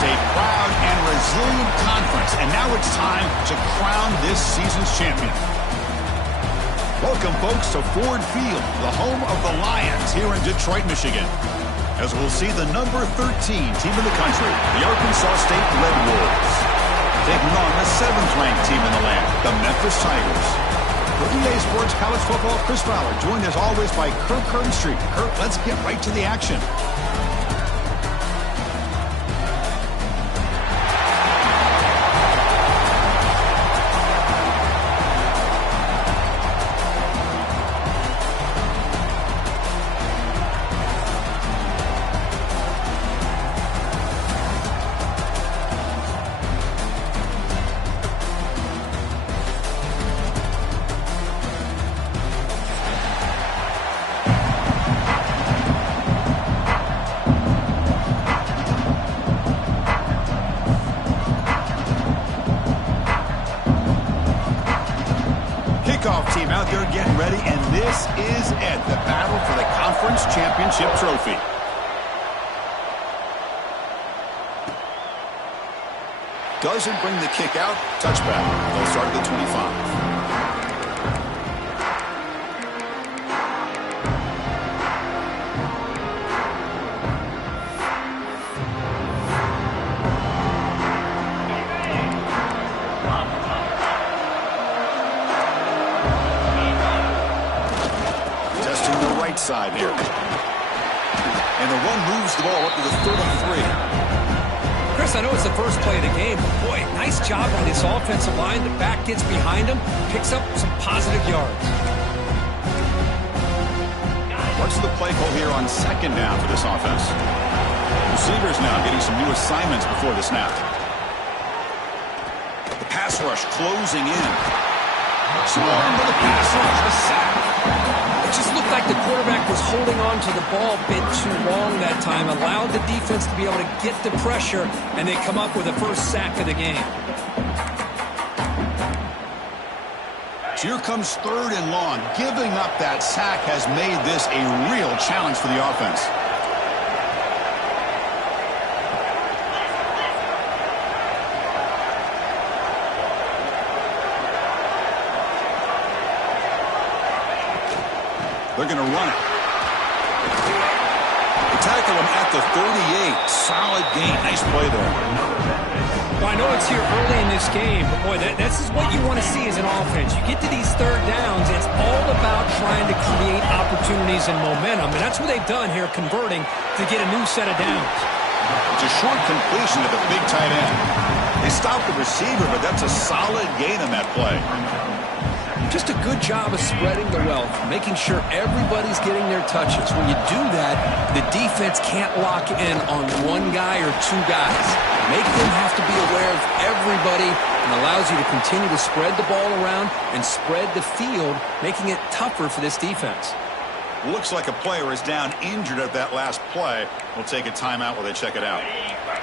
stayed proud and resilient conference, and now it's time to crown this season's champion. Welcome, folks, to Ford Field, the home of the Lions here in Detroit, Michigan. As we'll see the number 13 team in the country, the Arkansas State Red Wolves, taking on the 7th-ranked team in the land, the Memphis Tigers. For EA Sports College Football, Chris Fowler, joined as always by Kirk Herbstreit. Kirk, let's get right to the action. Team out there getting ready, and this is it, the battle for the conference championship trophy. Doesn't bring the kick out. Touchback. They'll start at the 25. Side here. And the run moves the ball up to the 33. Chris, I know it's the first play of the game, but boy, nice job by this offensive line. The back gets behind him, picks up some positive yards. What's the play call here on 2nd down for this offense? Receivers now getting some new assignments before the snap. The pass rush closing in. Swarm with the pass rush, the sack. It just looked like the quarterback was holding on to the ball a bit too long that time, allowed the defense to be able to get the pressure, and they come up with the first sack of the game. So here comes 3rd and long. Giving up that sack has made this a real challenge for the offense. They're going to run it. They tackle him at the 38. Solid gain. Nice play there. Well, I know it's here early in this game, but boy, this is what you want to see as an offense. You get to these 3rd downs, it's all about trying to create opportunities and momentum, and that's what they've done here, converting to get a new set of downs. It's a short completion to the big tight end. They stopped the receiver, but that's a solid gain on that play. Just a good job of spreading the wealth, making sure everybody's getting their touches. When you do that, the defense can't lock in on one guy or 2 guys. Make them have to be aware of everybody, and allows you to continue to spread the ball around and spread the field, making it tougher for this defense. Looks like a player is down injured at that last play. We'll take a timeout while they check it out.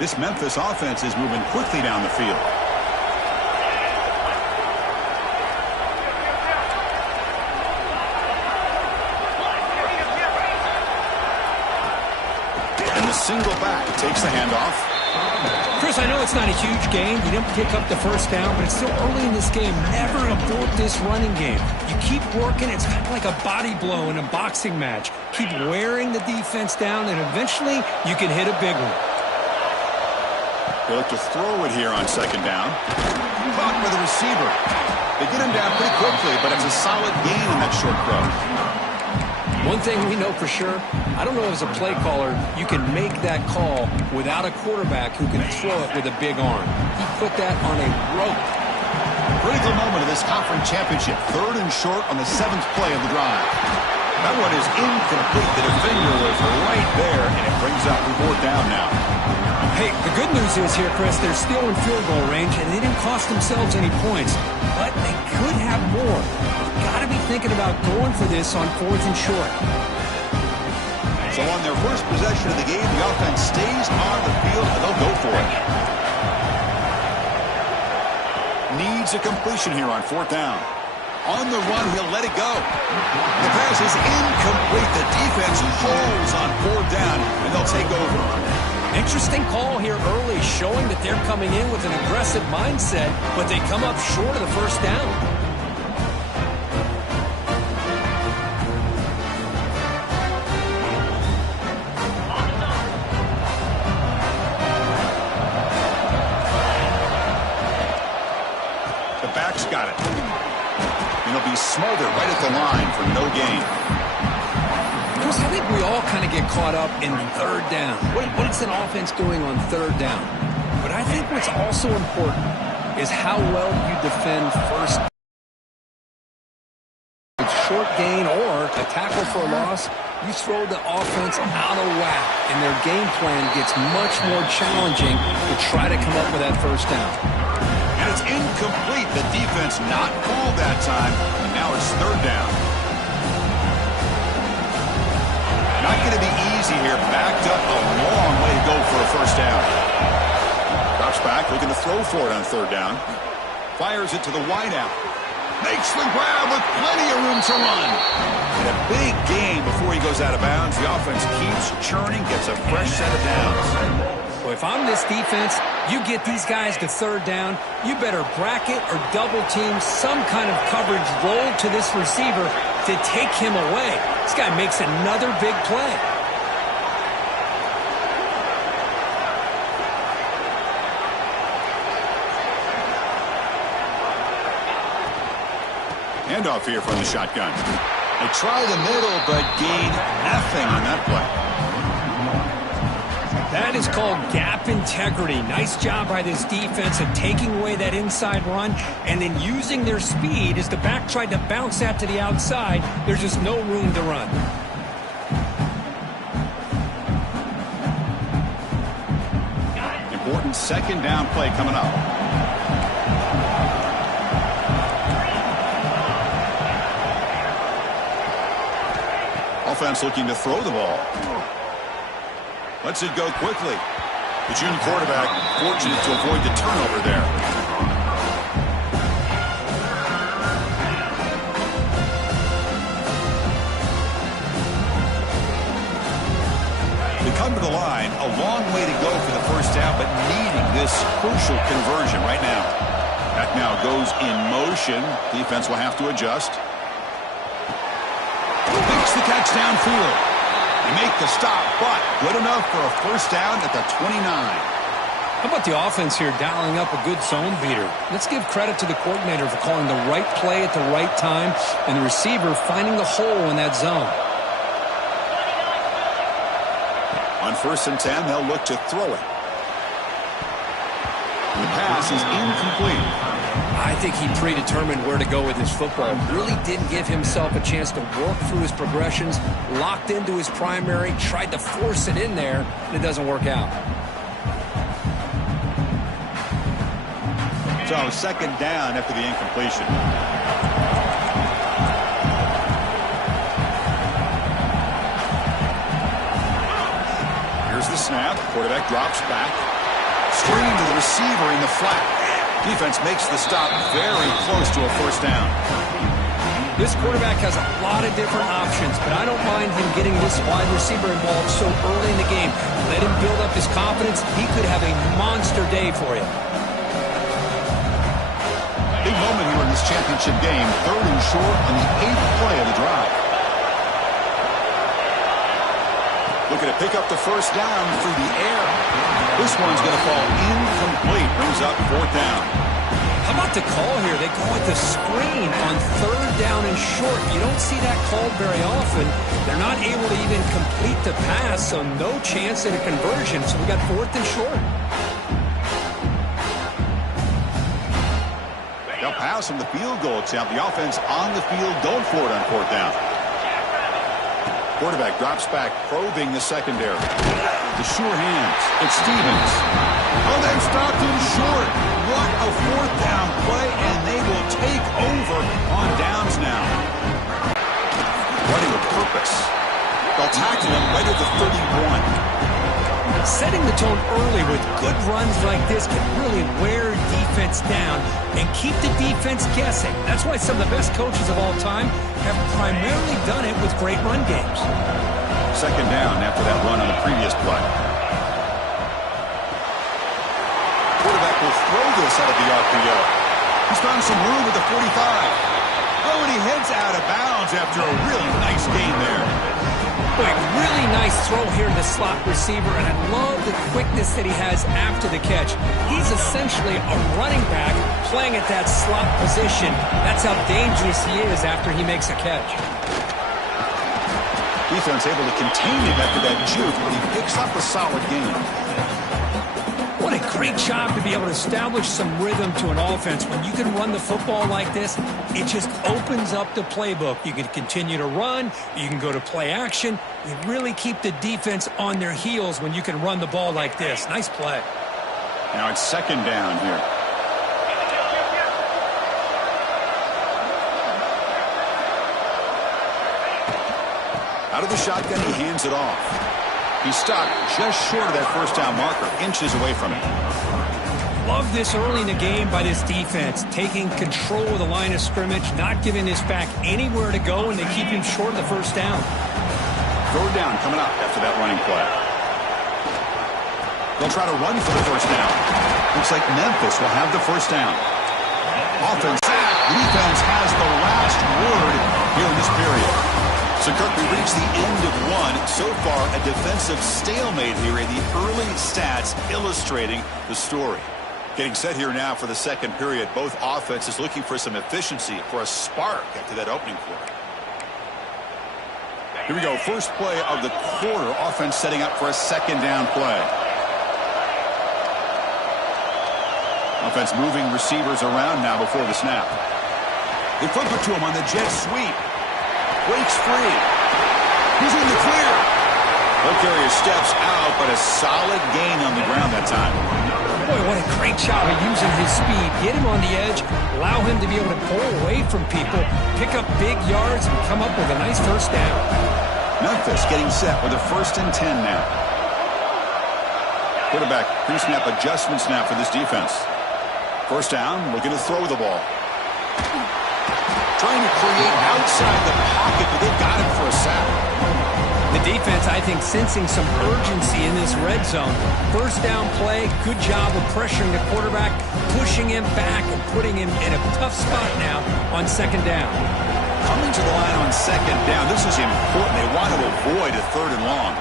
This Memphis offense is moving quickly down the field. Single back takes the handoff. Chris, I know it's not a huge gain. You didn't pick up the first down, but it's still early in this game. Never abort this running game. You keep working. It's kind of like a body blow in a boxing match. Keep wearing the defense down, and eventually you can hit a big one. They look to throw it here on 2nd down. Caught by the receiver. They get him down pretty quickly, but it's a solid gain in that short throw. One thing we know for sure, I don't know as a play caller, you can make that call without a quarterback who can throw it with a big arm. He put that on a rope. Critical moment of this conference championship. 3rd and short on the 7th play of the drive. That one is incomplete. The defender was right there, and it brings up 4th down now. Hey, the good news is here, Chris, they're still in field goal range, and they didn't cost themselves any points, but they could have more. Got to be thinking about going for this on 4th and short. So on their first possession of the game, the offense stays on the field, and they'll go for it. Needs a completion here on 4th down. On the run, he'll let it go. The pass is incomplete. The defense holds on 4th down, and they'll take over. Interesting call here early, showing that they're coming in with an aggressive mindset, but they come up short of the first down. Got it. And he'll be smothered right at the line for no gain. Chris, I think we all kind of get caught up in third down. What is an offense doing on third down? But I think what's also important is how well you defend first. With short gain or a tackle for a loss, you throw the offense out of whack, and their game plan gets much more challenging to try to come up with that first down. And it's incomplete. The defense not called that time. And now it's third down. Not going to be easy here. Backed up a long way to go for a first down. Drops back, looking to throw for it on third down. Fires it to the wideout. Makes the grab with plenty of room to run. And a big gain before he goes out of bounds. The offense keeps churning, gets a fresh set of downs. Well, if I'm this defense, you get these guys to third down, you better bracket or double team some kind of coverage roll to this receiver to take him away. This guy makes another big play. Handoff here from the shotgun. They try the middle, but gain nothing on that play. That is called gap integrity. Nice job by this defense of taking away that inside run and then using their speed as the back tried to bounce that to the outside. There's just no room to run. Important second down play coming up. Offense looking to throw the ball. Lets it go quickly. The junior quarterback fortunate to avoid the turnover there. They come to the line, a long way to go for the first down, but needing this crucial conversion right now. That now goes in motion. Defense will have to adjust. Makes the catch downfield. They make the stop, but good enough for a first down at the 29. How about the offense here dialing up a good zone beater? Let's give credit to the coordinator for calling the right play at the right time and the receiver finding the hole in that zone. On 1st and 10, they'll look to throw it. And the pass is incomplete. I think he predetermined where to go with his football. Really didn't give himself a chance to work through his progressions, locked into his primary, tried to force it in there, and it doesn't work out. So, second down after the incompletion. Here's the snap. Quarterback drops back. Screen to the receiver in the flat. Defense makes the stop very close to a first down. This quarterback has a lot of different options, but I don't mind him getting this wide receiver involved so early in the game. Let him build up his confidence. He could have a monster day for you. Big moment here in this championship game. 3rd and short on the 8th play of the drive. Looking to pick up the first down through the air. This one's going to fall incomplete. Brings up 4th down. How about the call here? They go with the screen on 3rd down and short. You don't see that called very often. They're not able to even complete the pass, so no chance at a conversion. So we got 4th and short. They'll pass from the field goal attempt. The offense on the field going for it on 4th down. Quarterback drops back, probing the secondary. The sure hands. It's Stevens. Oh, they've stopped him short. What a 4th down play, and they will take over on downs now. Running with purpose. They'll tackle him right at the 31. Setting the tone early with good runs like this can really wear defense down and keep the defense guessing. That's why some of the best coaches of all time have primarily done it with great run games. Second down after that run on the previous play. set of the RPO. He's found some room at the 45. Oh, and he heads out of bounds after a really nice gain there. Boy, really nice throw here to the slot receiver, and I love the quickness that he has after the catch. He's essentially a running back playing at that slot position. That's how dangerous he is after he makes a catch. Defense able to contain him after that juke, but he picks up a solid gain. What a great job to be able to establish some rhythm to an offense. When you can run the football like this, it just opens up the playbook. You can continue to run. You can go to play action. You really keep the defense on their heels when you can run the ball like this. Nice play. Now it's second down here. Out of the shotgun, he hands it off. He's stopped just short of that first down marker, inches away from it. Love this early in the game by this defense, taking control of the line of scrimmage, not giving this back anywhere to go, and they keep him short of the first down. Third down coming up after that running play. They'll try to run for the first down. Looks like Memphis will have the first down. Offense, defense has the last word here in this period. So, Kirk, we reached the end of one. So far, a defensive stalemate here, and the early stats illustrating the story. Getting set here now for the second period. Both offenses looking for some efficiency, for a spark after that opening quarter. Here we go. First play of the quarter. Offense setting up for a second down play. Offense moving receivers around now before the snap. They flip it to him on the jet sweep. Breaks free. He's in the clear. He'll carry his steps out, but a solid gain on the ground that time. Boy, what a great job of using his speed. Get him on the edge, allow him to be able to pull away from people, pick up big yards, and come up with a nice first down. Memphis getting set with a 1st and 10 now. Quarterback pre-snap adjustments now for this defense. First down, looking to throw the ball. Trying to create outside the pocket, but they've got him for a sack. The defense, I think, sensing some urgency in this red zone. First down play, good job of pressuring the quarterback, pushing him back and putting him in a tough spot now on second down. Coming to the line on second down, this is important. They want to avoid a third and long.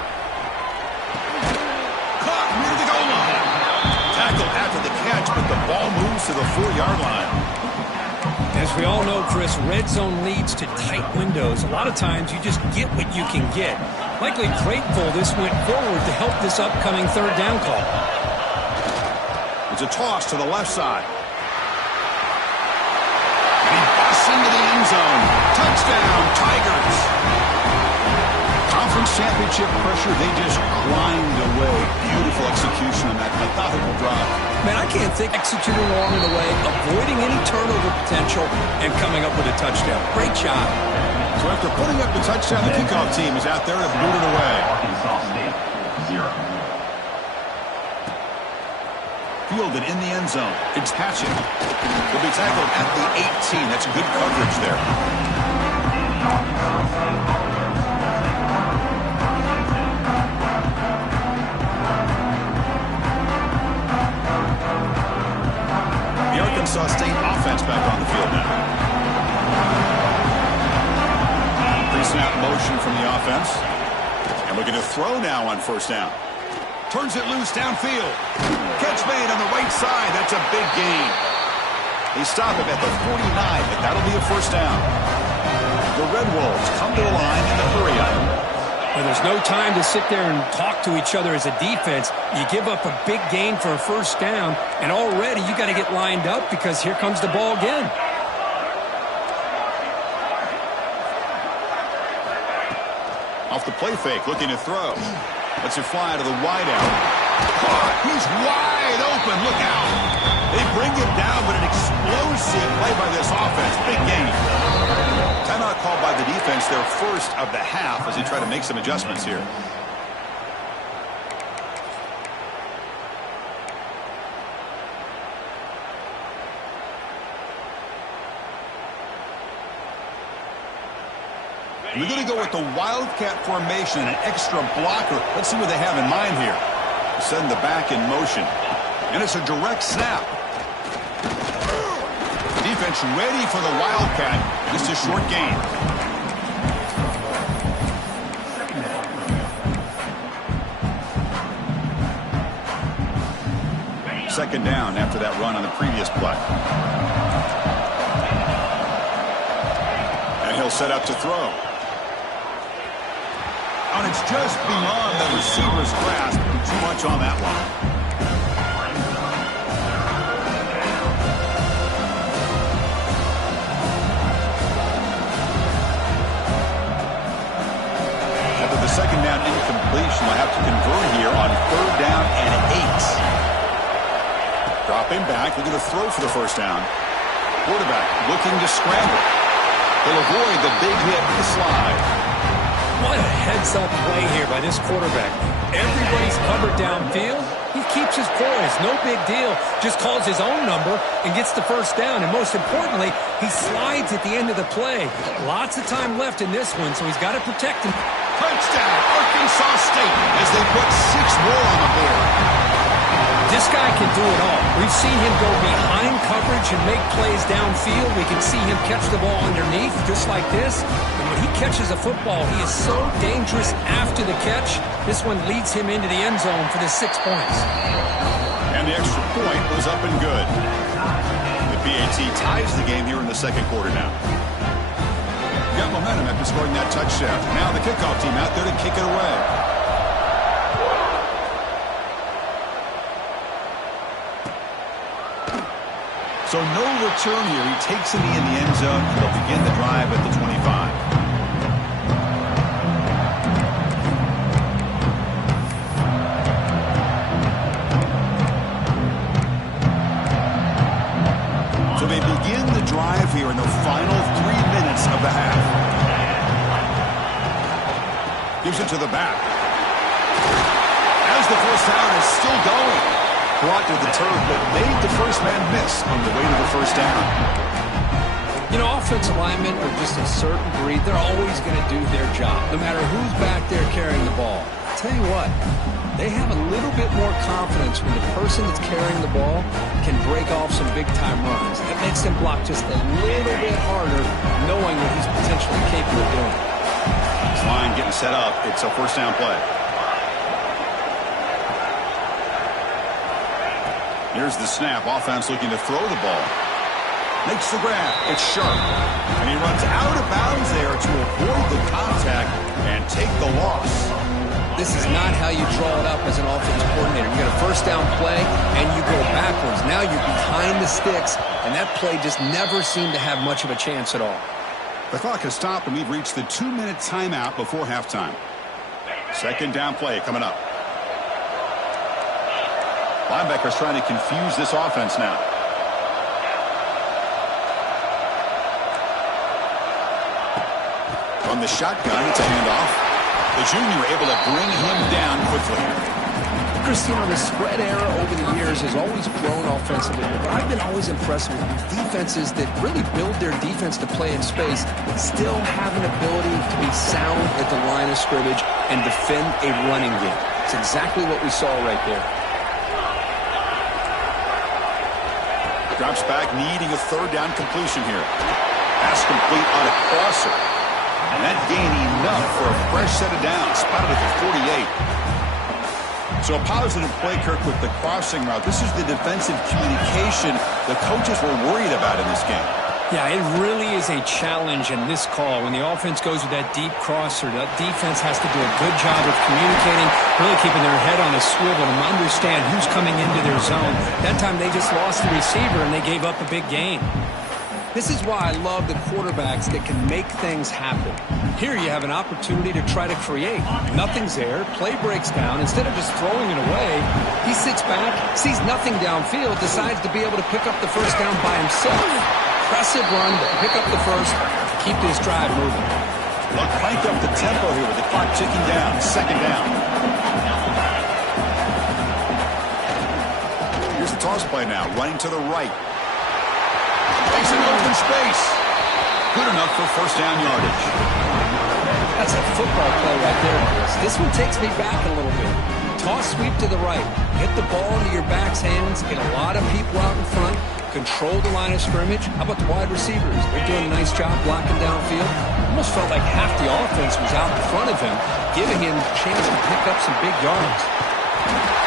Caught near the goal line. Tackled after the catch, but the ball moves to the 4-yard line. As we all know, Chris, red zone leads to tight windows. A lot of times you just get what you can get. Likely grateful this went forward to help this upcoming third down call. It's a toss to the left side. And he busts into the end zone. Touchdown, Tigers. Conference championship pressure, they just climbed away. Beautiful execution on that methodical drive. Man, I can't think executing along the way, avoiding any turnover potential, and coming up with a touchdown. Great job. So after putting up the touchdown, the kickoff team is out there to boot it away. Arkansas State, 0. Fielded in the end zone. It's Hatchet. Will be tackled at the 18. That's good coverage there. The Arkansas State offense back on the field now. Pre-snap motion from the offense. And looking to throw now on first down. Turns it loose downfield. Catch made on the right side. That's a big gain. They stop him at the 49, but that'll be a first down. The Red Wolves come to the line in the hurry-up. Well, there's no time to sit there and talk to each other as a defense. You give up a big gain for a first down, and already you got to get lined up because here comes the ball again. Off the play fake, looking to throw. Lets it fly to the wideout. Caught. He's wide open. Look out. They bring him down, but an explosive play by this offense. Big game. Timeout called by the defense, their first of the half, as they try to make some adjustments here. We're going to go with the Wildcat formation, an extra blocker. Let's see what they have in mind here. Send the back in motion. And it's a direct snap. looks ready for the Wildcat. Just a short gain. Second down after that run on the previous play. And he'll set up to throw. And it's just beyond the receiver's grasp. Too much on that one. After the second down incompletion, they'll have to convert here on third down and 8. Dropping back, looking to throw for the first down. Quarterback looking to scramble. He'll avoid the big hit with the slide. What a heads-up play here by this quarterback. Everybody's covered downfield. He keeps his poise. No big deal. Just calls his own number and gets the first down. And most importantly, he slides at the end of the play. Lots of time left in this one, so he's got to protect him. Touchdown, Arkansas State, as they put 6 more on the board. This guy can do it all. We've seen him go behind coverage and make plays downfield. We can see him catch the ball underneath, just like this. And when he catches a football, he is so dangerous after the catch. This one leads him into the end zone for the 6 points. And the extra point was up and good. The PAT ties the game here in the second quarter now. Got momentum after scoring that touchdown. Now the kickoff team out there to kick it away. So no return here. He takes it in the end zone. They'll begin the drive at the 25. So they begin the drive here in the final 3 minutes of the half. Gives it to the back. As the first down is still going. Brought to the turf, but made the first man miss on the way to the first down. You know, offensive linemen are just a certain breed. They're always going to do their job, no matter who's back there carrying the ball. I'll tell you what, they have a little bit more confidence when the person that's carrying the ball can break off some big-time runs. That makes them block just a little bit harder, knowing what he's potentially capable of doing. This line getting set up. It's a first down play. Here's the snap. Offense looking to throw the ball. Makes the grab. It's sharp. And he runs out of bounds there to avoid the contact and take the loss. This is not how you draw it up as an offensive coordinator. You get a first down play, and you go backwards. Now you're behind the sticks, and that play just never seemed to have much of a chance at all. The clock has stopped, and we've reached the 2-minute timeout before halftime. Second down play coming up. Linebackers trying to confuse this offense now. From the shotgun, it's a handoff. The junior able to bring him down quickly. Christine, the spread era over the years has always grown offensively, but I've been always impressed with defenses that really build their defense to play in space, but still have an ability to be sound at the line of scrimmage and defend a running game. It's exactly what we saw right there. Drops back, needing a third down completion here. Pass complete on a crosser. And that gained enough for a fresh set of downs. Spotted at the 48. So a positive play, Kirk, with the crossing route. This is the defensive communication the coaches were worried about in this game. Yeah, it really is a challenge in this call. When the offense goes with that deep crosser, that defense has to do a good job of communicating, really keeping their head on a swivel and understand who's coming into their zone. That time they just lost the receiver and they gave up a big gain. This is why I love the quarterbacks that can make things happen. Here you have an opportunity to try to create. Nothing's there. Play breaks down. Instead of just throwing it away, he sits back, sees nothing downfield, decides to be able to pick up the first down by himself. Impressive run to pick up the first, keep this drive moving. They'll crank up the tempo here with the clock ticking down. Second down. Here's the toss play now, running to the right. Makes an open space. Good enough for first down yardage. That's a football play right there, Chris. This one takes me back a little bit. Toss sweep to the right. Get the ball into your back's hands. Get a lot of people out in front. control the line of scrimmage. How about the wide receivers? They're doing a nice job blocking downfield. Almost felt like half the offense was out in front of him, giving him a chance to pick up some big yards.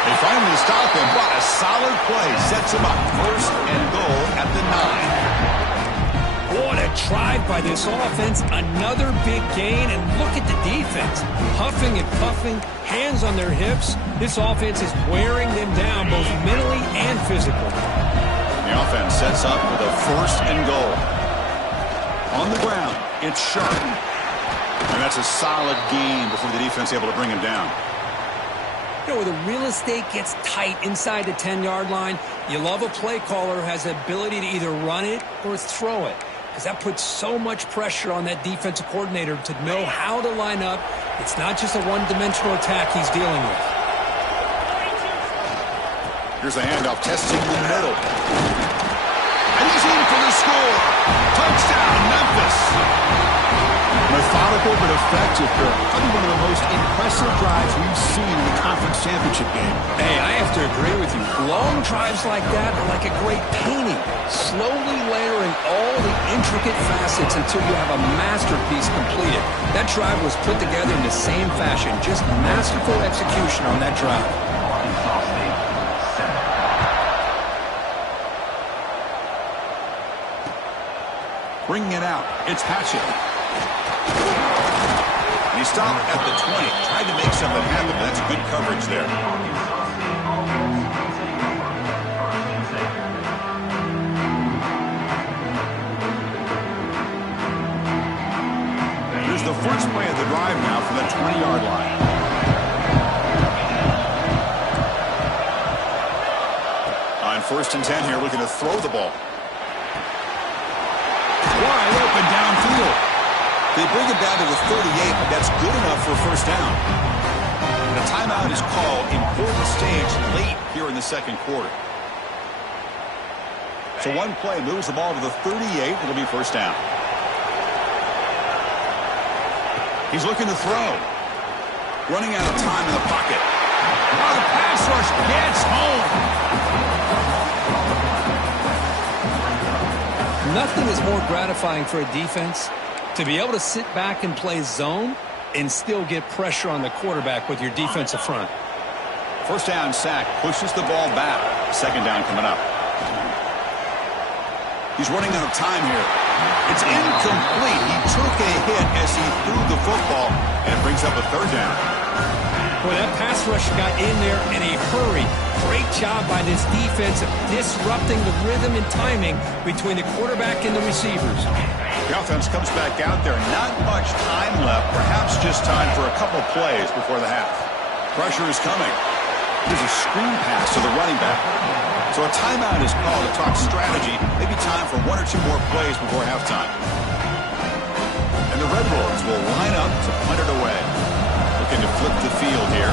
They finally stop him, but a solid play sets him up. First and goal at the 9. What a drive by this offense. Another big gain, and look at the defense. Huffing and puffing, hands on their hips. This offense is wearing them down both mentally and physically. The offense sets up with a first and goal. On the ground, it's Sharp. And that's a solid gain before the defense is able to bring him down. You know, where the real estate gets tight inside the 10-yard line, you love a play caller who has the ability to either run it or throw it, because that puts so much pressure on that defensive coordinator to know how to line up. It's not just a one-dimensional attack he's dealing with. Here's a handoff, testing the middle. And he's in for the score. Touchdown, Memphis. Methodical but effective, probably one of the most impressive drives we've seen in the conference championship game. Hey, I have to agree with you. Long drives like that are like a great painting, slowly layering all the intricate facets until you have a masterpiece completed. That drive was put together in the same fashion, just masterful execution on that drive. Bringing it out, it's Hatchett. He stopped at the 20, tried to make something happen, but that's good coverage there. Here's the first play of the drive now from the 20-yard line. On first and 10 here, looking to throw the ball. Wide open downfield. They bring it down to the 38, but that's good enough for a first down. And a timeout is called. Important stage late here in the second quarter. So one play moves the ball to the 38. It'll be first down. He's looking to throw. Running out of time in the pocket. Oh, the pass rush gets home. Nothing is more gratifying for a defense to be able to sit back and play zone and still get pressure on the quarterback with your defensive front. First down sack, pushes the ball back. Second down coming up. He's running out of time here. It's incomplete. He took a hit as he threw the football, and it brings up a third down. Boy, that pass rush got in there in a hurry. Great job by this defense of disrupting the rhythm and timing between the quarterback and the receivers. The offense comes back out there. Not much time left. Perhaps just time for a couple plays before the half. Pressure is coming. Here's a screen pass to the running back. So a timeout is called to talk strategy. Maybe time for one or two more plays before halftime. And the Red Wolves will line up to punt it away. Looking to flip the field here.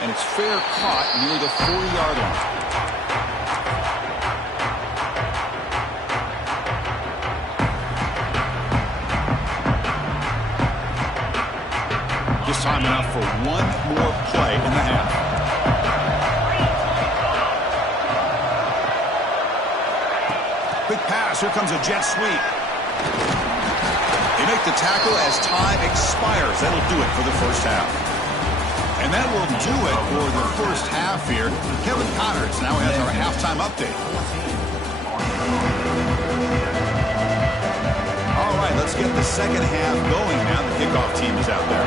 And it's fair caught near the 40-yard line. Just time enough for one more play in the half. Quick pass. Here comes a jet sweep. They make the tackle as time expires. That'll do it for the first half. And that will do it for the first half here. Kevin Connors now has our halftime update. All right, let's get the second half going now. The kickoff team is out there.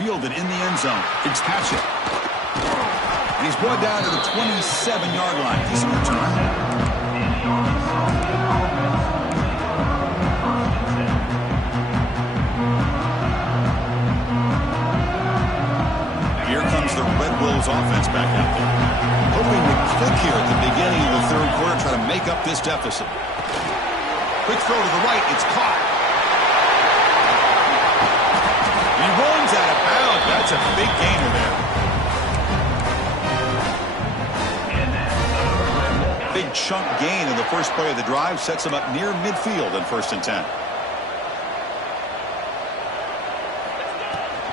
Fielded in the end zone. It's Hatchett. And he's brought down to the 27-yard line. Decent return. Here comes the Red Wolves offense back out there. Hoping to click here at the beginning of the third quarter, try to make up this deficit. Quick throw to the right. It's caught. He runs out of bounds. That's a big gainer there. Big chunk gain in the first play of the drive sets him up near midfield in first and 10.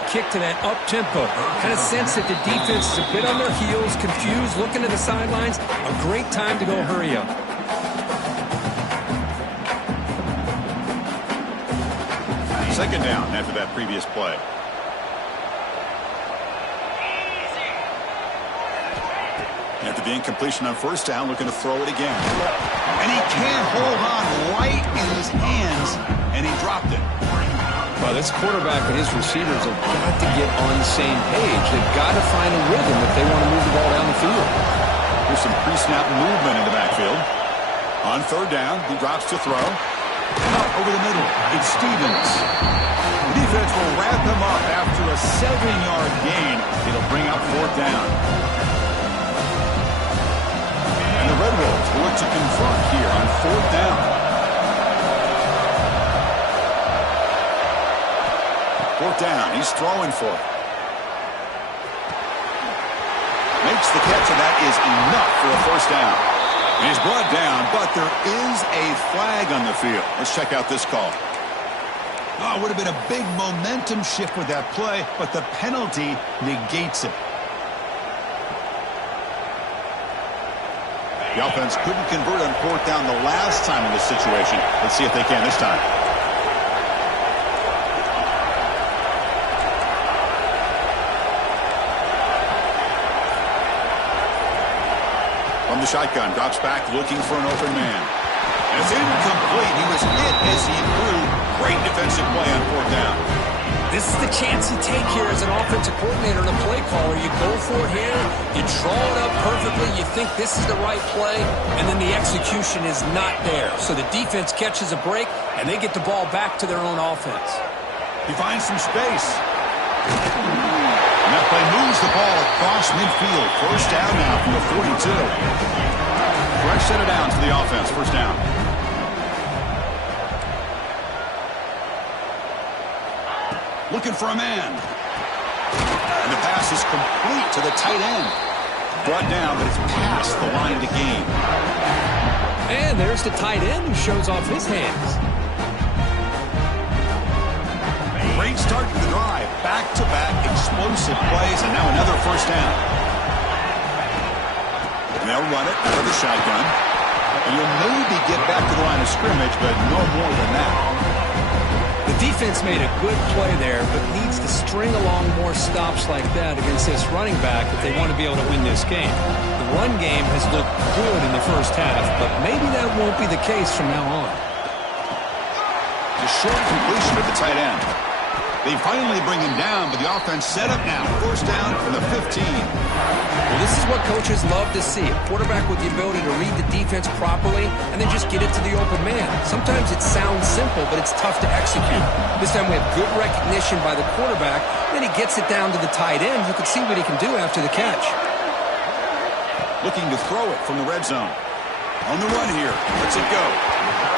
kick to that up-tempo. Kind of sense that the defense is a bit on their heels, confused, looking to the sidelines. A great time to go hurry up. Second down after that previous play. After the incompletion on first down, looking to throw it again. And he can't hold on right in his hands, and he dropped it. Well, this quarterback and his receivers have got to get on the same page. They've got to find a rhythm if they want to move the ball down the field. There's some pre-snap movement in the backfield. On third down, he drops to throw. Up over the middle, it's Stevens. The defense will wrap him up after a 7-yard gain. It'll bring up fourth down. And the Red Wolves will look to confront here on fourth down. Fourth down, he's throwing for it. Makes the catch, and that is enough for a first down. He's brought down, but there is a flag on the field. Let's check out this call. Oh, it would have been a big momentum shift with that play, but the penalty negates it. The offense couldn't convert on fourth down the last time in this situation. Let's see if they can this time. From the shotgun, drops back, looking for an open man. And it's incomplete. He was hit as he threw. Great defensive play on fourth down. This is the chance you take here as an offensive coordinator and a play caller. You go for it here, you draw it up perfectly, you think this is the right play, and then the execution is not there. So the defense catches a break, and they get the ball back to their own offense. He finds some space. And that play moves the ball across midfield. First down now from the 42. Fresh set of downs for the offense. First down. Looking for a man. And the pass is complete to the tight end. Brought down, but it's past the line to gain. And there's the tight end who shows off his hands. Great start to the drive. Back-to-back explosive plays, and now another first down. And they'll run it out of the shotgun. And you'll maybe get back to the line of scrimmage, but no more than that. The defense made a good play there, but needs to string along more stops like that against this running back if they want to be able to win this game. The run game has looked good in the first half, but maybe that won't be the case from now on. A short completion at the tight end. They finally bring him down, but the offense set up now. First down from the 15. Well, this is what coaches love to see. A quarterback with the ability to read the defense properly and then just get it to the open man. Sometimes it sounds simple, but it's tough to execute. This time we have good recognition by the quarterback. Then he gets it down to the tight end. You can see what he can do after the catch. Looking to throw it from the red zone. On the run here. Lets it go.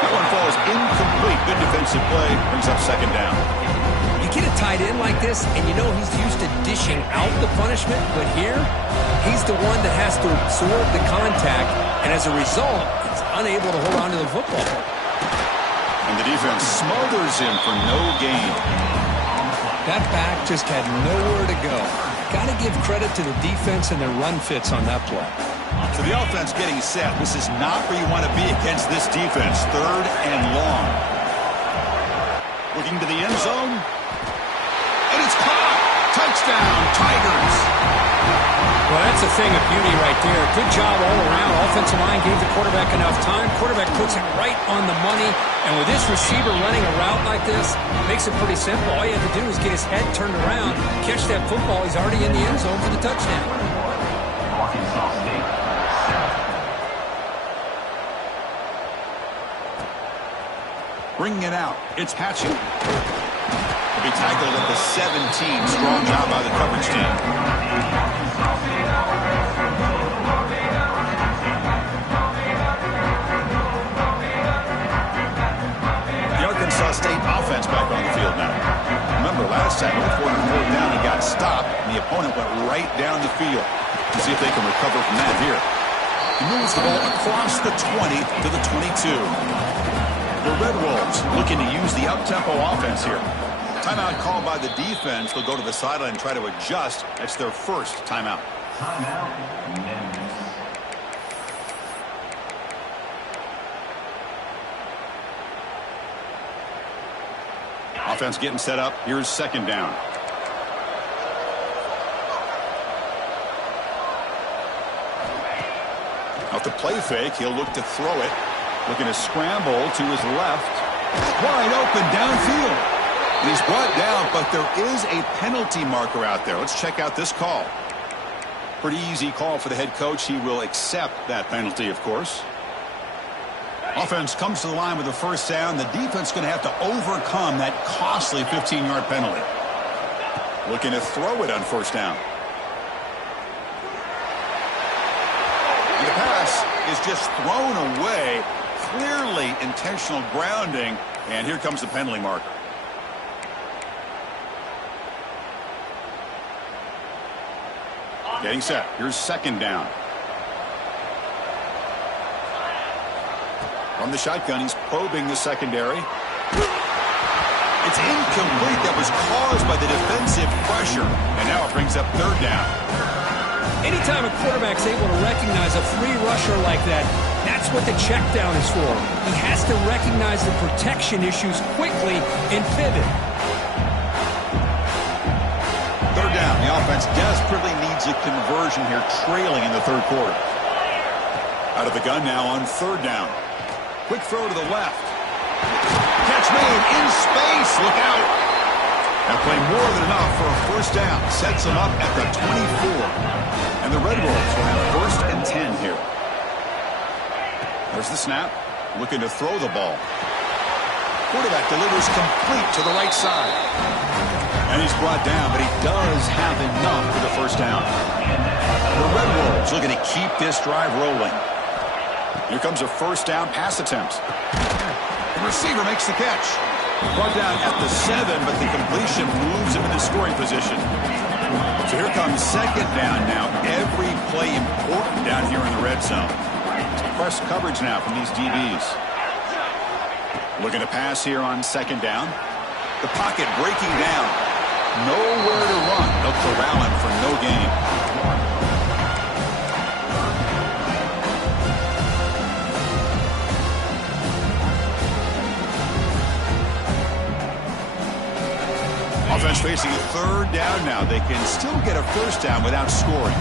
That one falls incomplete. Good defensive play. Brings up second down. You get a tight end like this, and you know he's used to dishing out the punishment, but here, he's the one that has to absorb the contact, and as a result, he's unable to hold on to the football. And the defense smothers him for no gain. That back just had nowhere to go. Got to give credit to the defense and their run fits on that play. So the offense getting set. This is not where you want to be against this defense. Third and long. Looking to the end zone. And it's caught. Touchdown, Tigers. Well, that's a thing of beauty right there. Good job all around. Offensive line gave the quarterback enough time. Quarterback puts it right on the money. And with this receiver running a route like this, it makes it pretty simple. All you have to do is get his head turned around, catch that football. He's already in the end zone for the touchdown. Bringing it out. It's Hatchett. He'll be tackled at the 17. Strong job by the coverage team. The Arkansas State offense back on the field now. Remember, last time, on fourth down, he got stopped, and the opponent went right down the field. Let's see if they can recover from that here. He moves the ball across the 20 to the 22. The Red Wolves looking to use the up-tempo offense here. Timeout called by the defense. They'll go to the sideline and try to adjust. That's their first timeout. Timeout. Memphis. Offense getting set up. Here's second down. Off the play fake, he'll look to throw it. Looking to scramble to his left. Wide open downfield. He's brought down, but there is a penalty marker out there. Let's check out this call. Pretty easy call for the head coach. He will accept that penalty, of course. Offense comes to the line with a first down. The defense is going to have to overcome that costly 15-yard penalty. Looking to throw it on first down. And the pass is just thrown away. Clearly intentional grounding. And here comes the penalty marker. Getting set. Here's second down. From the shotgun, he's probing the secondary. It's incomplete. That was caused by the defensive pressure. And now it brings up third down. Anytime a quarterback's able to recognize a free rusher like that, that's what the check down is for. He has to recognize the protection issues quickly and pivot. Third down. The offense desperately needs a conversion here, trailing in the third quarter. Out of the gun now on third down. Quick throw to the left. Catch made in space. Look out. That play more than enough for a first down. Sets them up at the 24. And the Red Wolves will have first and 10 here. There's the snap. Looking to throw the ball. Quarterback delivers complete to the right side. And he's brought down, but he does have enough for the first down. The Red Wolves looking to keep this drive rolling. Here comes a first down pass attempt. The receiver makes the catch. Brought down at the 7, but the completion moves him into scoring position. So here comes second down now. Every play important down here in the red zone. Press coverage now from these DBs. Looking to pass here on second down. The pocket breaking down. Nowhere to run. They'll corral him for no gain. Offense facing a third down now. They can still get a first down without scoring.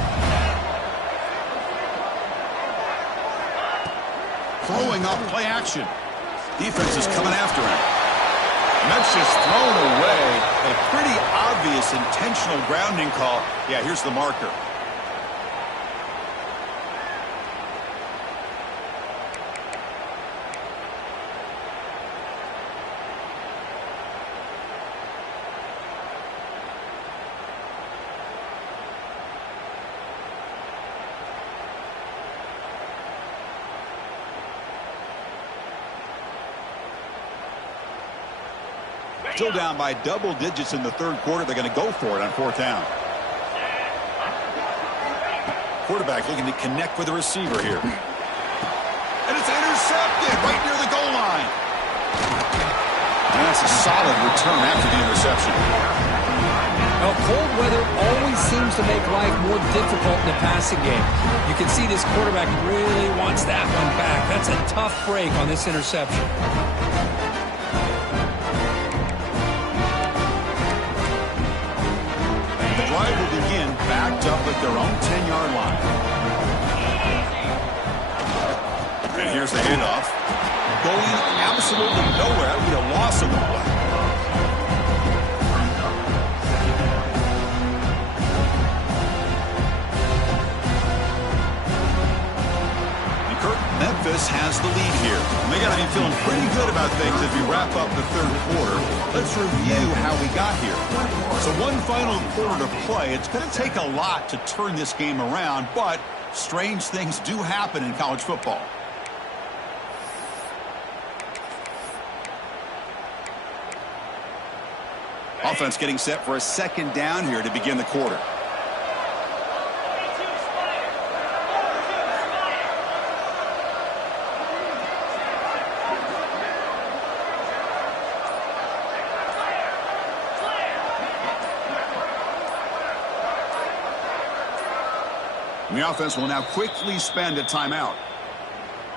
Throwing up play action. Defense is coming after him. And that's just thrown away. A pretty obvious intentional grounding call. Yeah, here's the marker. Still down by double digits in the third quarter. They're going to go for it on fourth down. Quarterback looking to connect with the receiver here. And it's intercepted right near the goal line. And that's a solid return after the interception. Well, cold weather always seems to make life more difficult in the passing game. You can see this quarterback really wants that one back. That's a tough break on this interception. Drive will begin backed up at their own 10-yard line. And here's the handoff. Going absolutely nowhere. That'll be a loss of the play. Memphis has the lead here. And they got to be feeling pretty good about things as we wrap up the third quarter. Let's review how we got here. So one final quarter to play. It's going to take a lot to turn this game around, but strange things do happen in college football. Offense getting set for a second down here to begin the quarter. And the offense will now quickly spend a timeout.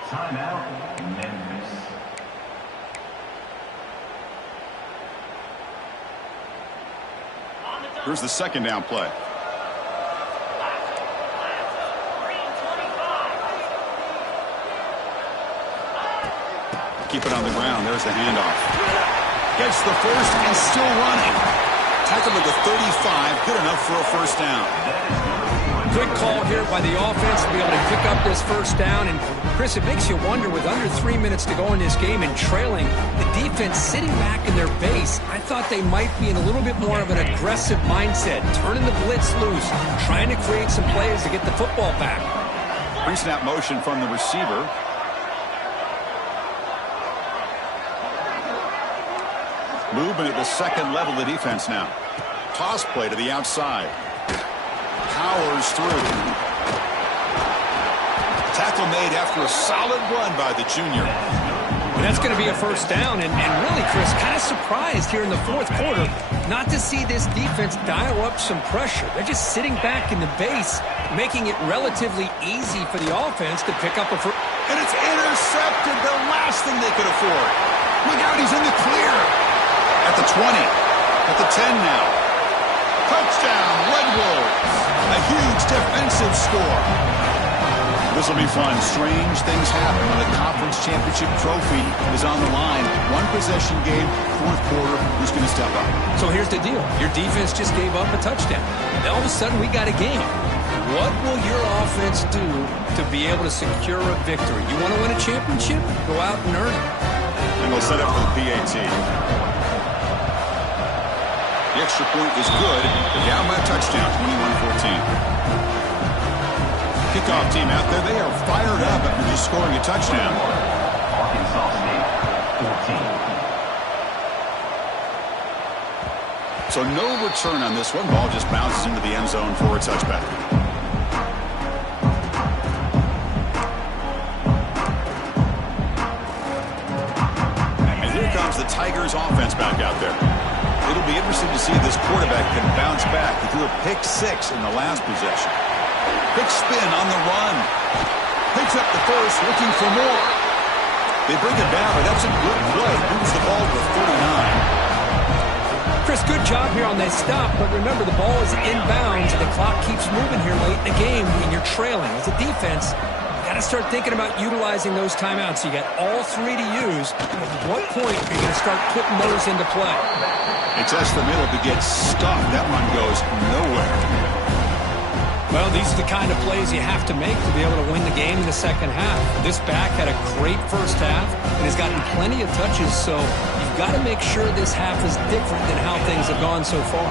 Timeout, Memphis. Here's the second down play. Keep it on the ground. There's the handoff. Gets the first and still running. Tackled at the 35. Good enough for a first down. Good call here by the offense to be able to pick up this first down. And, Chris, it makes you wonder, with under 3 minutes to go in this game and trailing, the defense sitting back in their base, I thought they might be in a little bit more of an aggressive mindset, turning the blitz loose, trying to create some plays to get the football back. Pre-snap motion from the receiver. Movement at the second level of the defense now. Toss play to the outside. Powers through. Tackle made after a solid run by the junior. And that's going to be a first down. And really, Chris, kind of surprised here in the fourth quarter not to see this defense dial up some pressure. They're just sitting back in the base, making it relatively easy for the offense to pick up a first. And it's intercepted, the last thing they could afford. Look out, he's in the clear. At the 20, at the 10 now. Touchdown, Red Wolves. A huge defensive score. This will be fun. Strange things happen when the conference championship trophy is on the line. One possession game, fourth quarter, who's going to step up? So here's the deal. Your defense just gave up a touchdown. And all of a sudden, we got a game. What will your offense do to be able to secure a victory? You want to win a championship? Go out and earn it. And they'll set up for the PAT. The extra point is good. They're down by a touchdown, 21-14. Kickoff team out there. They are fired up after just scoring a touchdown. Arkansas State, 14. So no return on this one. Ball just bounces into the end zone for a touchback. And here comes the Tigers offense back out there. It'll be interesting to see if this quarterback can bounce back. He threw a pick-6 in the last possession. Quick spin on the run. Picks up the first, looking for more. They bring it down, but that's a good play. Moves the ball to 49. Chris, good job here on that stop, but remember, the ball is inbounds, and the clock keeps moving here late in the game when you're trailing. As a defense, you got to start thinking about utilizing those timeouts. You got all three to use. At what point are you going to start putting those into play? They test the middle to get stuffed. That one goes nowhere. Well, these are the kind of plays you have to make to be able to win the game in the second half. This back had a great first half and has gotten plenty of touches, so you've got to make sure this half is different than how things have gone so far.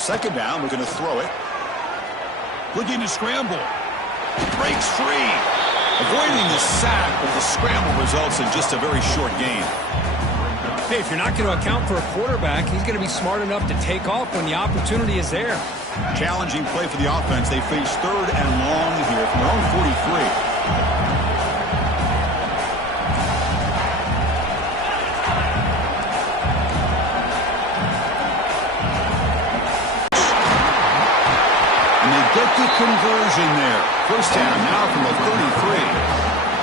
Second down, we're going to throw it. Looking to scramble. Breaks free. Avoiding the sack, but the scramble results in just a very short gain. Hey, if you're not going to account for a quarterback, he's going to be smart enough to take off when the opportunity is there. Challenging play for the offense. They face third and long here from their own 43. Get the conversion there. First down now from the 33.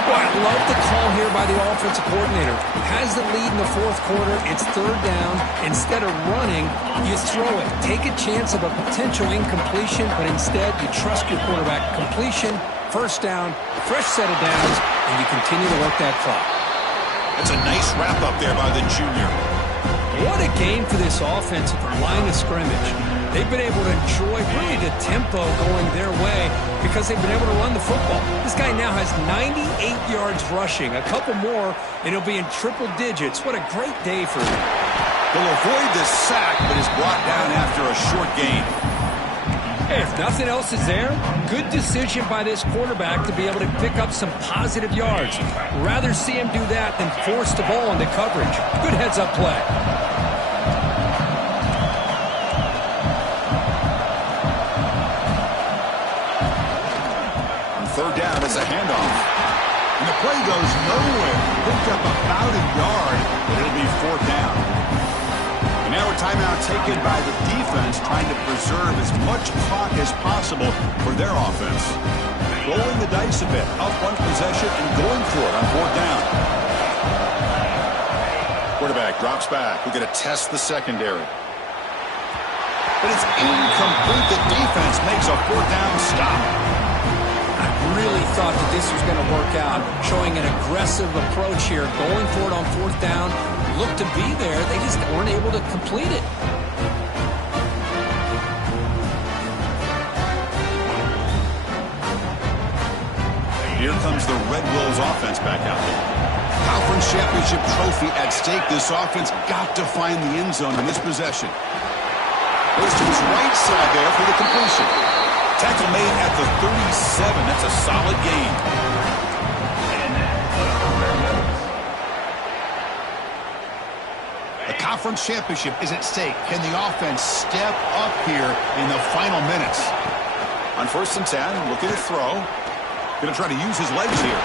Boy, I love the call here by the offensive coordinator. He has the lead in the fourth quarter. It's third down. Instead of running, you throw it. Take a chance of a potential incompletion, but instead you trust your quarterback. Completion, first down, fresh set of downs, and you continue to work that clock. That's a nice wrap up there by the junior. What a game for this offense at the line of scrimmage. They've been able to enjoy really the tempo going their way because they've been able to run the football. This guy now has 98 yards rushing, a couple more, and he'll be in triple digits. What a great day for him. He'll avoid the sack, but is brought down after a short gain. Hey, if nothing else is there, good decision by this quarterback to be able to pick up some positive yards. Rather see him do that than force the ball into coverage. Good heads-up play. Third down is a handoff. And the play goes nowhere. Picked up about a yard, but it'll be fourth down. And Now a timeout taken by the defense, trying to preserve as much clock as possible for their offense. Rolling the dice a bit, up one possession and going for it on fourth down. Quarterback drops back. We're going to test the secondary. But it's incomplete. The defense makes a fourth down stop. I really thought that this was going to work out, showing an aggressive approach here, going for it on fourth down. Looked to be there. They just weren't able to complete it. Here comes the Red Wolves offense back out there. Conference championship trophy at stake. This offense got to find the end zone in this possession. Goes to his right side there for the completion. Tackle made at the 37. That's a solid gain. The conference championship is at stake. Can the offense step up here in the final minutes? On 1st and 10, looking to throw. Going to try to use his legs here.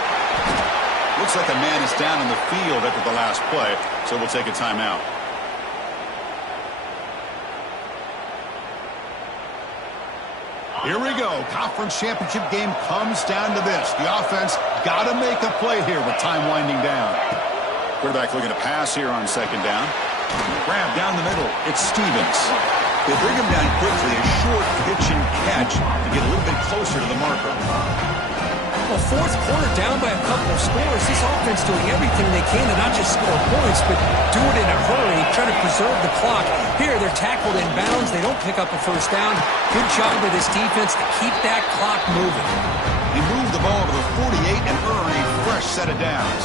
Looks like a man is down in the field after the last play, so we'll take a timeout. Here we go. Conference championship game comes down to this. The offense got to make a play here with time winding down. Quarterback looking to pass here on 2nd down. Grab down the middle. It's Stevens. They bring him down quickly. A short pitch and catch to get a little bit closer to the marker. Well, fourth quarter down by a couple of scores. This offense doing everything they can to not just score points, but do it in a hurry, try to preserve the clock. Here, they're tackled in bounds. They don't pick up a first down. Good job by this defense to keep that clock moving. He moved the ball to the 48 and earned a fresh set of downs.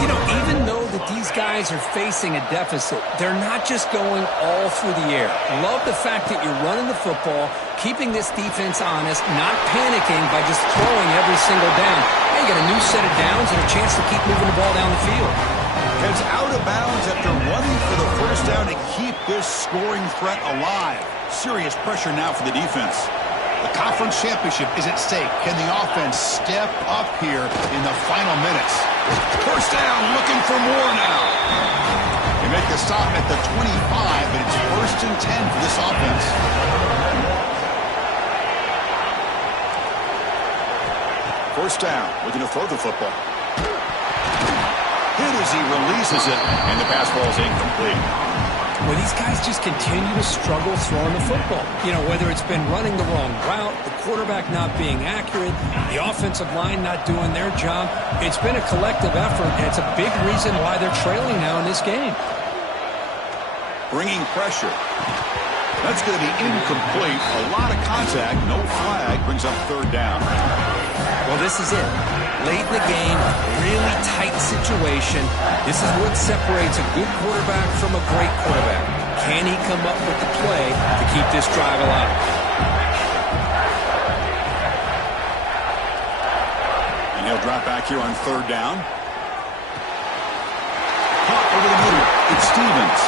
You know, even though that these guys are facing a deficit, they're not just going all through the air. Love the fact that you're running the football, keeping this defense honest, not panicking by just throwing every single down. Now you got a new set of downs and a chance to keep moving the ball down the field. Heads out of bounds after running for the first down to keep this scoring threat alive. Serious pressure now for the defense. The conference championship is at stake. Can the offense step up here in the final minutes? First down, looking for more now. They make the stop at the 25, but it's 1st and 10 for this offense. First down, looking to throw the football. Hit as he releases it, and the pass ball is incomplete. Well, these guys just continue to struggle throwing the football. You know, whether it's been running the wrong route, the quarterback not being accurate, the offensive line not doing their job. It's been a collective effort, and it's a big reason why they're trailing now in this game. Bringing pressure. That's going to be incomplete. A lot of contact, no flag, brings up 3rd down. Well, this is it. Late in the game, really tight situation. This is what separates a good quarterback from a great quarterback. Can he come up with the play to keep this drive alive? And he'll drop back here on 3rd down. Caught over the middle. It's Stevens.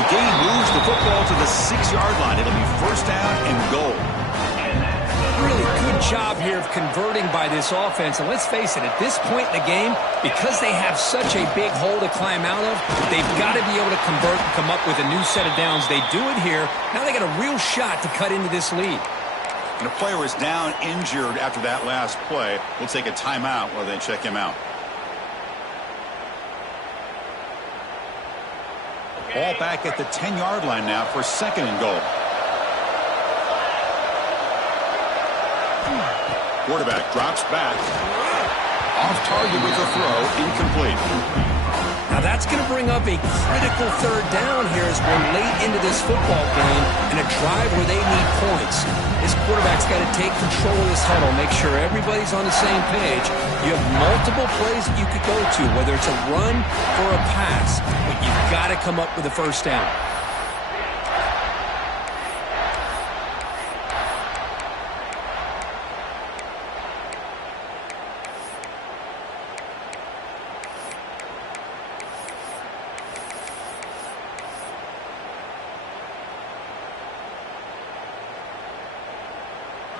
The gain moves the football to the 6-yard line. It'll be 1st down and goal. Really good job here of converting by this offense. And let's face it, at this point in the game, because they have such a big hole to climb out of, they've got to be able to convert and come up with a new set of downs. They do it here. Now they got a real shot to cut into this lead. And a player is down injured after that last play. We'll take a timeout while they check him out. Ball back at the 10-yard line now for 2nd and goal. Quarterback drops back. Off target with the throw. Incomplete. Now that's going to bring up a critical 3rd down here as we're late into this football game and a drive where they need points. This quarterback's got to take control of this huddle, make sure everybody's on the same page. You have multiple plays that you could go to, whether it's a run or a pass, but you've got to come up with a 1st down.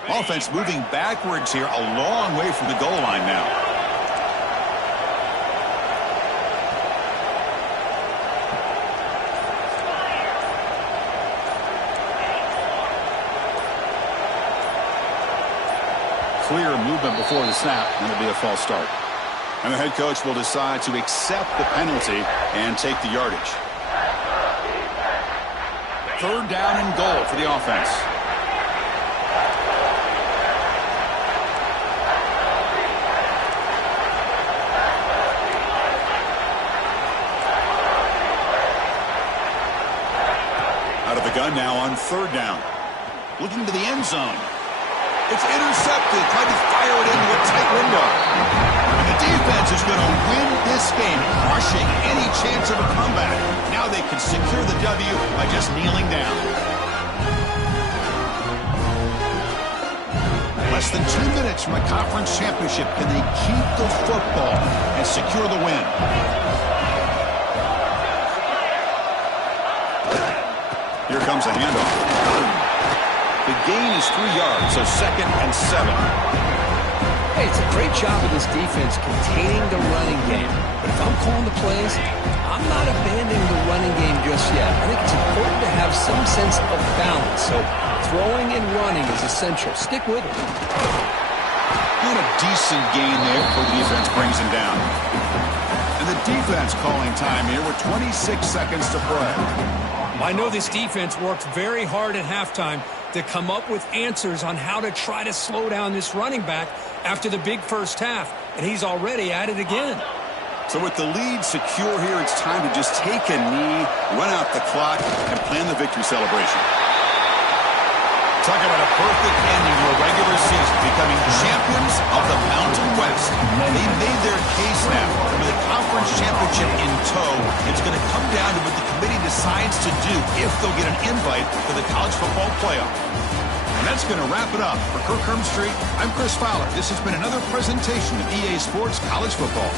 Offense moving backwards here, a long way from the goal line now. clear movement before the snap, and it'll be a false start. And the head coach will decide to accept the penalty and take the yardage. 3rd down and goal for the offense. Out of the gun now on 3rd down. Looking to the end zone. It's intercepted. Tried to fire it into a tight window. And the defense is going to win this game, crushing any chance of a comeback. Now they can secure the W by just kneeling down. Less than 2 minutes from a conference championship. Can they keep the football and secure the win? Here comes a handoff. The gain is 3 yards, so 2nd and 7. Hey, it's a great job of this defense containing the running game. But if I'm calling the plays, I'm not abandoning the running game just yet. I think it's important to have some sense of balance. So throwing and running is essential. Stick with it. Doing a decent gain there before the defense brings him down. And the defense calling time here with 26 seconds to play. I know this defense worked very hard at halftime to come up with answers on how to try to slow down this running back after the big first half, and he's already at it again. So with the lead secure here, it's time to just take a knee, run out the clock, and plan the victory celebration. Talk about a perfect ending to a regular season, becoming champions of the Mountain West. They've made their case now with the conference championship in tow. It's going to come down to what the committee decides to do if they'll get an invite for the college football playoff. And that's going to wrap it up. For Kirk Street, I'm Chris Fowler. This has been another presentation of EA Sports College Football.